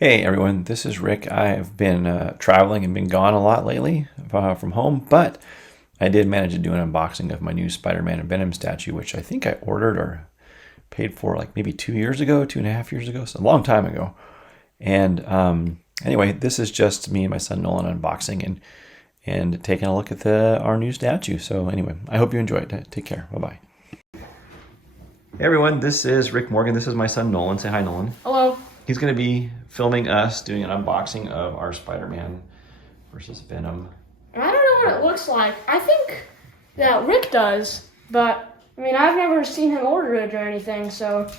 Hey everyone, this is Rick. I've been traveling and been gone a lot lately from home, but I did manage to do an unboxing of my new Spider-Man and Venom statue, which I think I ordered or paid for like maybe 2 years ago, 2.5 years ago, so a long time ago. And anyway, this is just me and my son Nolan unboxing and taking a look at our new statue. So anyway, I hope you enjoy it. Take care. Bye-bye. Hey everyone, this is Rick Morgan. This is my son Nolan. Say hi, Nolan. Hello. He's going to be filming us doing an unboxing of our Spider-Man versus Venom. I don't know what it looks like. I think that Rick does, but I mean, I've never seen him order it or anything, so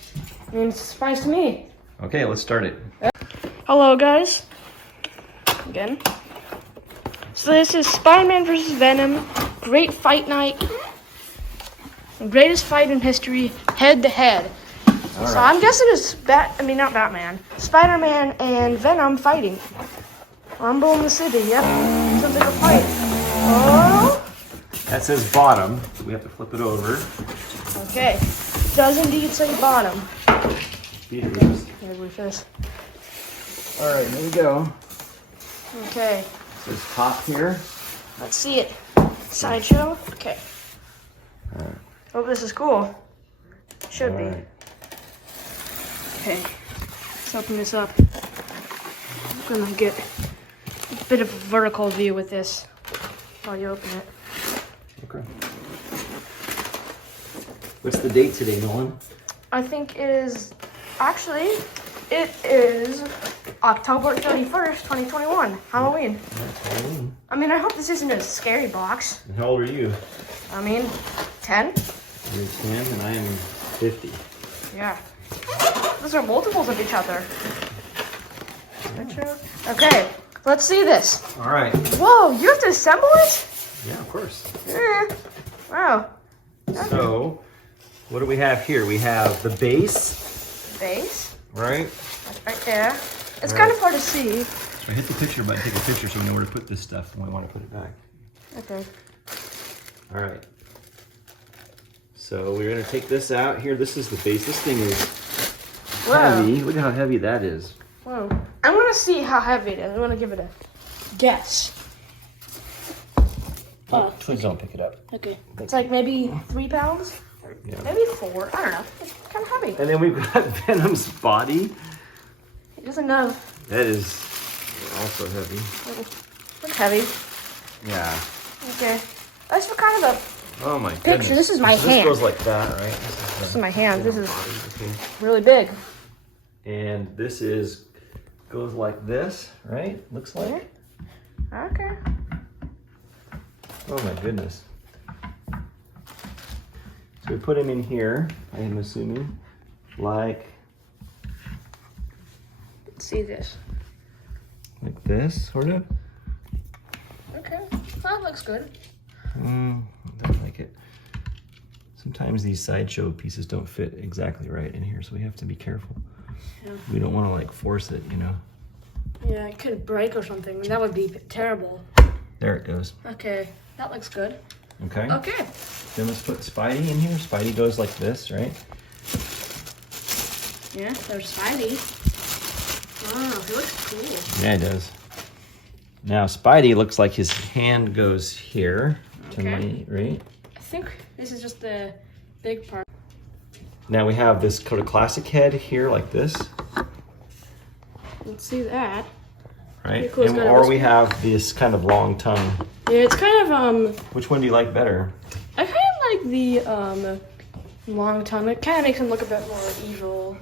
I mean, it's a surprise to me. Okay, let's start it. Hello, guys. Again. So this is Spider-Man versus Venom. Great fight night. The greatest fight in history, head to head. All So right. I'm guessing it's not Batman. Spider-Man and Venom fighting. Rumble in the city, yep. Sounds like a fight. Oh! That says bottom, so we have to flip it over. Okay. Does indeed say bottom. Beaters. Here we first. All right, here we go. Okay. It says top here. Let's see it. Sideshow. Okay. All right. Hope this is cool. Should All be. right. Okay. Let's open this up. I'm gonna get a bit of a vertical view with this while you open it. Okay. What's the date today, Nolan? I think it is October 31st, 2021. Halloween. That's Halloween. I mean, I hope this isn't a scary box. And how old are you? I mean, 10? You're 10 and I am 50. Yeah. Those are multiples of each other. Okay, let's see this. All right. Whoa, you have to assemble it? Yeah, of course. Yeah. Wow. So, what do we have here? We have the base, Base. right? That's right there. It's kind of hard to see. So hit the picture button, take a picture so we know where to put this stuff when we want to put it back. Okay. All right. So we're gonna take this out here. This is the base. This thing is heavy. Look at how heavy that is. Whoa. I'm gonna see how heavy it is. I'm gonna give it a guess. Oh, please don't pick it up. Okay. It's like maybe 3 pounds? Yeah. Maybe 4. I don't know. It's kind of heavy. And then we've got Venom's body. It doesn't know. That is also heavy. It's heavy. Yeah. Okay. That's what kind of Oh my Picture, goodness. this is my This hand. goes like that, right? This is my hand. This is body. Okay. really big. And this goes like this, right? Looks like. Okay. Oh my goodness. So we put him in here, I am assuming, like Let's see this. this, sort of. Okay. That looks good. I don't like it. Sometimes these sideshow pieces don't fit exactly right in here, so we have to be careful. Yeah. We don't want to like force it, you know. Yeah, it could break or something. And that would be terrible. There it goes. Okay. That looks good. Okay. Okay. Then let's put Spidey in here. Spidey goes like this, right? Yeah, there's Spidey. Oh, he looks cool. Yeah, it does. Now Spidey looks like his hand goes here to Okay. me, right? I think this is just the big part. Now we have this kind of classic head here like this, Let's see that. right? Pretty cool. It's And, got a or we whisper. have this kind of long tongue. Yeah, it's kind of, Which one do you like better? I kind of like the, long tongue. It kind of makes him look a bit more evil.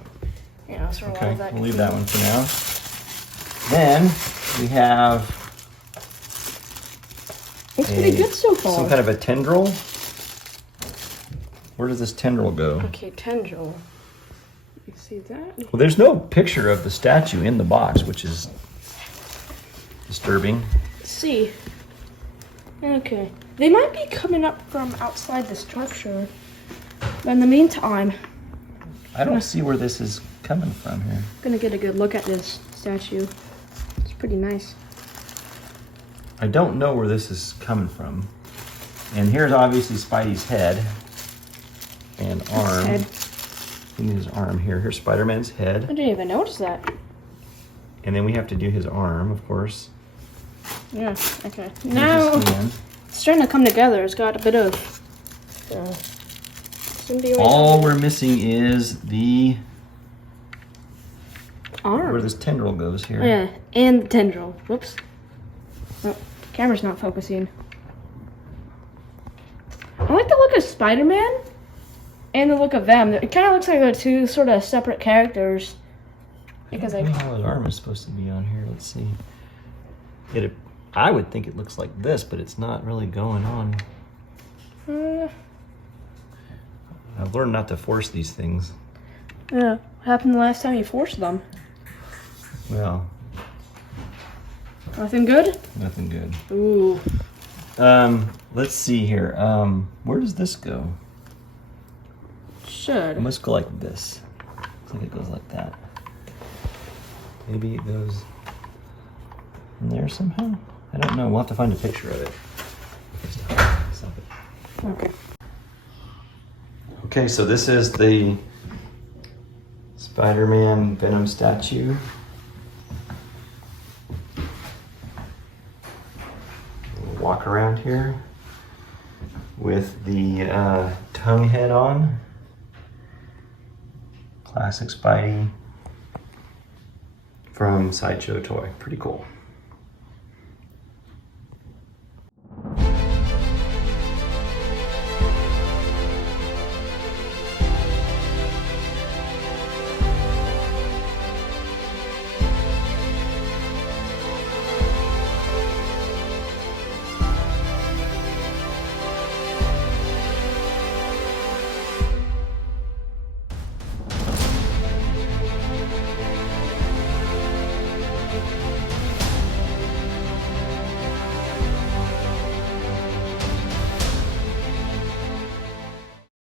You know, sort of all Okay, of that. we'll leave that one for now. Then we have It's pretty good so far. some kind of a tendril. Where does this tendril go? Okay, tendril. You see that? Well, there's no picture of the statue in the box, which is disturbing. Let's see. Okay. They might be coming up from outside the structure. But in the meantime, I don't see where this is coming from here. I'm gonna get a good look at this statue. It's pretty nice. I don't know where this is coming from. And here's obviously Spidey's head and arm. Head. We need his arm here. Here's Spider-Man's I head. didn't even notice that. And then we have to do his arm, of course. Yeah, okay. Here's Now, his hand. it's starting to come together. It's got a bit of symbiote. All we're missing is the arm. where this tendril goes here. Yeah, and the tendril. Whoops. Oh, camera's not focusing. I like the look of Spider-Man and the look of them. It kind of looks like they're two sort of separate characters. Because I don't know how his arm is supposed to be on here. Let's see. I would think it looks like this, but it's not really going on. I've learned not to force these things. Yeah, what happened the last time you forced them? Well, Nothing good? nothing good. Ooh. Let's see here. Where does this go? It Should. must go like this. Looks like it goes like that. Maybe it goes in there somehow? I don't know. We'll have to find a picture of it. Stop it. Okay. Okay, so this is the Spider-Man Venom statue. We'll walk around here with the tongue head on. Classic Spidey from Sideshow toy. Pretty cool.